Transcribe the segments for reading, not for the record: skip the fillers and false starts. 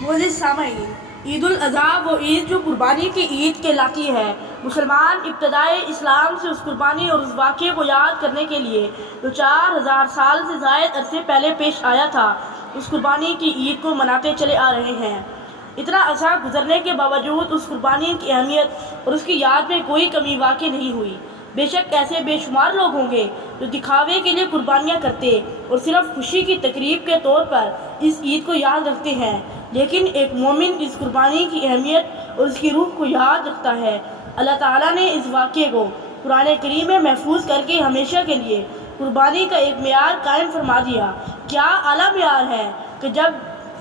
معزز سامعین، عید الاضحیٰ وہ عید جو قربانی کی عید کہلاتی ہے۔ مسلمان ابتدائے اسلام سے اس قربانی اور اس واقعے کو یاد کرنے کے لیے جو 4000 سال سے زائد عرصے پہلے پیش آیا تھا، اس قربانی کی عید کو مناتے چلے آ رہے ہیں۔ اتنا عرصہ گزرنے کے باوجود اس قربانی کی اہمیت اور اس کی یاد میں کوئی کمی واقع نہیں ہوئی۔ بے شک ایسے بے شمار لوگ ہوں گے جو دکھاوے کے لیے قربانیاں کرتے اور صرف خوشی کی تقریب کے طور پر اس عید کو یاد رکھتے ہیں، لیکن ایک مومن اس قربانی کی اہمیت اور اس کی روح کو یاد رکھتا ہے۔ اللہ تعالیٰ نے اس واقعے کو قرآن کریم میں محفوظ کر کے ہمیشہ کے لیے قربانی کا ایک معیار قائم فرما دیا۔ کیا اعلیٰ معیار ہے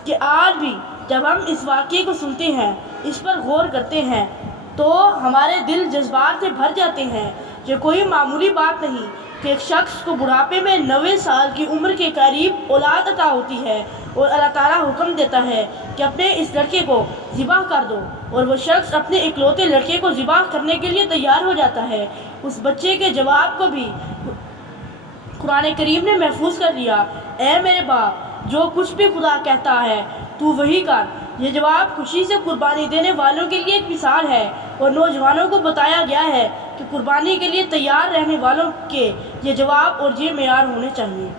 کہ آج بھی جب ہم اس واقعے کو سنتے ہیں، اس پر غور کرتے ہیں، تو ہمارے دل جذبات سے بھر جاتے ہیں۔ یہ کوئی معمولی بات نہیں کہ ایک شخص کو بڑھاپے میں 90 سال کی عمر کے قریب اولاد عطا ہوتی ہے اور اللہ تعالیٰ حکم دیتا ہے کہ اپنے اس لڑکے کو ذبح کر دو، اور وہ شخص اپنے اکلوتے لڑکے کو ذبح کرنے کے لیے تیار ہو جاتا ہے۔ اس بچے کے جواب کو بھی قرآن کریم نے محفوظ کر دیا: اے میرے باپ، جو کچھ بھی خدا کہتا ہے تو وہی کر۔ یہ جواب خوشی سے قربانی دینے والوں کے لیے ایک مثال ہے، اور نوجوانوں کو بتایا گیا ہے کہ قربانی کے لیے تیار رہنے والوں کے یہ جواب اور یہ معیار ہونے چاہیے۔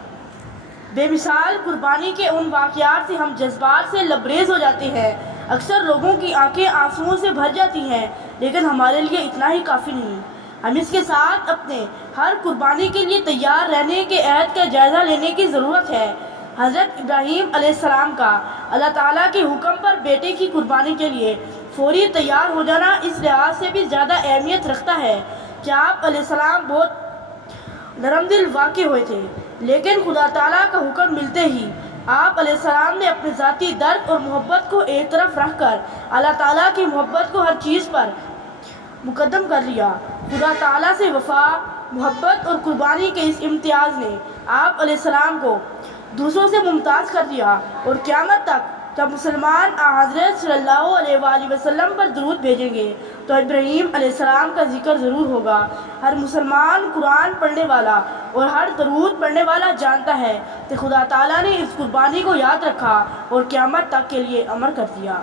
بے مثال قربانی کے ان واقعات سے ہم جذبات سے لبریز ہو جاتے ہیں۔ اکثر لوگوں کی آنکھیں آنسوؤں سے بھر جاتی ہیں، لیکن ہمارے لیے اتنا ہی کافی نہیں۔ ہم اس کے ساتھ اپنے ہر قربانی کے لیے تیار رہنے کے عہد کا جائزہ لینے کی ضرورت ہے۔ حضرت ابراہیم علیہ السلام کا اللہ تعالیٰ کے حکم پر بیٹے کی قربانی کے لیے فوری تیار ہو جانا اس لحاظ سے بھی زیادہ اہمیت رکھتا ہے کہ آپ علیہ السلام بہت نرم دل واقع ہوئے تھے، لیکن خدا تعالیٰ کا حکم ملتے ہی آپ علیہ السلام نے اپنے ذاتی درد اور محبت کو ایک طرف رکھ کر اللہ تعالیٰ کی محبت کو ہر چیز پر مقدم کر لیا۔ خدا تعالیٰ سے وفا، محبت اور قربانی کے اس امتیاز نے آپ علیہ السلام کو دوسروں سے ممتاز کر دیا، اور قیامت تک جب مسلمان حضرت صلی اللہ علیہ وآلہ وسلم پر درود بھیجیں گے تو ابراہیم علیہ السلام کا ذکر ضرور ہوگا۔ ہر مسلمان قرآن پڑھنے والا اور ہر درود پڑھنے والا جانتا ہے کہ خدا تعالیٰ نے اس قربانی کو یاد رکھا اور قیامت تک کے لیے امر کر دیا۔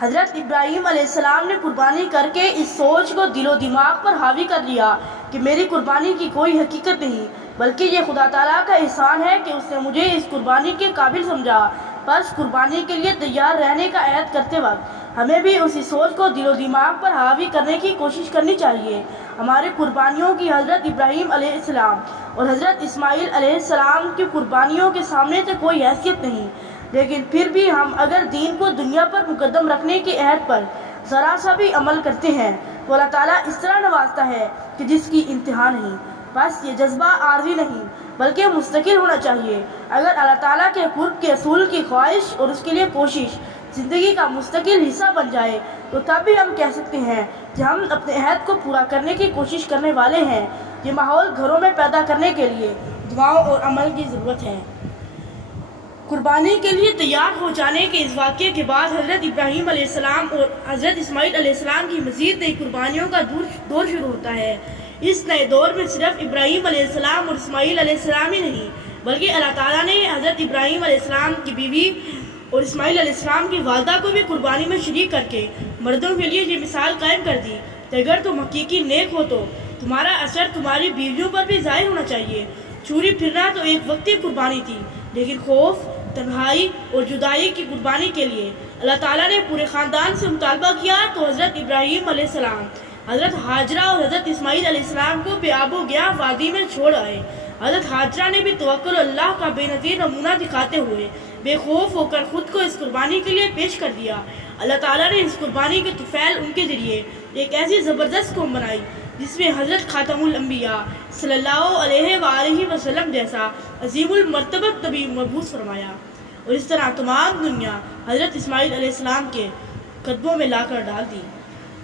حضرت ابراہیم علیہ السلام نے قربانی کر کے اس سوچ کو دل و دماغ پر حاوی کر لیا کہ میری قربانی کی کوئی حقیقت نہیں، بلکہ یہ خدا تعالیٰ کا احسان ہے کہ اس نے مجھے اس قربانی کے قابل سمجھا۔ بس قربانی کے لیے تیار رہنے کا عہد کرتے وقت ہمیں بھی اسی سوچ کو دل و دماغ پر حاوی کرنے کی کوشش کرنی چاہیے۔ ہماری قربانیوں کی حضرت ابراہیم علیہ السلام اور حضرت اسماعیل علیہ السلام کی قربانیوں کے سامنے سے کوئی حیثیت نہیں، لیکن پھر بھی ہم اگر دین کو دنیا پر مقدم رکھنے کے عہد پر ذرا سا بھی عمل کرتے ہیں تو اللہ تعالیٰ اس طرح نوازتا ہے کہ جس کی انتہا نہیں۔ بس یہ جذبہ عارضی نہیں بلکہ مستقل ہونا چاہیے۔ اگر اللہ تعالیٰ کے قرب کے اصول کی خواہش اور اس کے لیے کوشش زندگی کا مستقل حصہ بن جائے تو تب بھی ہم کہہ سکتے ہیں کہ ہم اپنے عہد کو پورا کرنے کی کوشش کرنے والے ہیں۔ یہ ماحول گھروں میں پیدا کرنے کے لیے دعاؤں اور عمل کی ضرورت ہے۔ قربانی کے لیے تیار ہو جانے کے اس واقعے کے بعد حضرت ابراہیم علیہ السلام اور حضرت اسماعیل علیہ السلام کی مزید نئی قربانیوں کا دور شروع ہوتا ہے۔ اس نئے دور میں صرف ابراہیم علیہ السلام اور اسماعیل علیہ السلام ہی نہیں، بلکہ اللہ تعالیٰ نے حضرت ابراہیم علیہ السلام کی بیوی اور اسماعیل علیہ السلام کی والدہ کو بھی قربانی میں شریک کر کے مردوں کے لیے یہ مثال قائم کر دی کہ اگر تم حقیقی نیک ہو تو تمہارا اثر تمہاری بیویوں پر بھی ظاہر ہونا چاہیے۔ چوری پھرنا تو ایک وقتی قربانی تھی، لیکن خوف، تنہائی اور جدائی کی قربانی کے لیے اللہ تعالیٰ نے پورے خاندان سے مطالبہ کیا تو حضرت ابراہیم علیہ السلام حضرت ہاجرہ اور حضرت اسماعیل علیہ السلام کو بے آب و گیا وادی میں چھوڑ آئے۔ حضرت ہاجرہ نے بھی توکل اللہ کا بے نظیر نمونہ دکھاتے ہوئے بے خوف ہو کر خود کو اس قربانی کے لیے پیش کر دیا۔ اللہ تعالیٰ نے اس قربانی کے طفیل ان کے ذریعے ایک ایسی زبردست قوم بنائی جس میں حضرت خاتم الانبیاء صلی اللہ علیہ وآلہ وسلم جیسا عظیم المرتبت نبی مبعوث فرمایا، اور اس طرح تمام دنیا حضرت اسماعیل علیہ السلام کے قدموں میں لا کر ڈال دی۔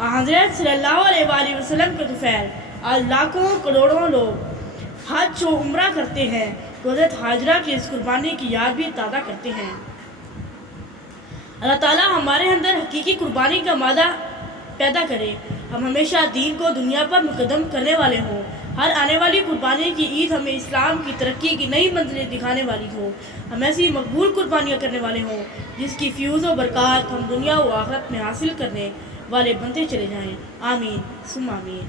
حضرت صلی اللہ علیہ وآلہ وسلم کے طفیل آج لاکھوں کروڑوں لوگ حج و عمرہ کرتے ہیں تو حضرت ہاجرہ کی اس قربانی کی یاد بھی تازہ کرتے ہیں۔ اللہ تعالیٰ ہمارے اندر حقیقی قربانی کا مادہ پیدا کرے، ہم ہمیشہ دین کو دنیا پر مقدم کرنے والے ہوں۔ ہر آنے والی قربانی کی عید ہمیں اسلام کی ترقی کی نئی منزلیں دکھانے والی ہو. ہم ایسی مقبول قربانیاں کرنے والے ہوں جس کی فیوز و برکات ہم دنیا و آخرت میں حاصل کرنے والے بنتے چلے جائیں. آمین ثم آمین.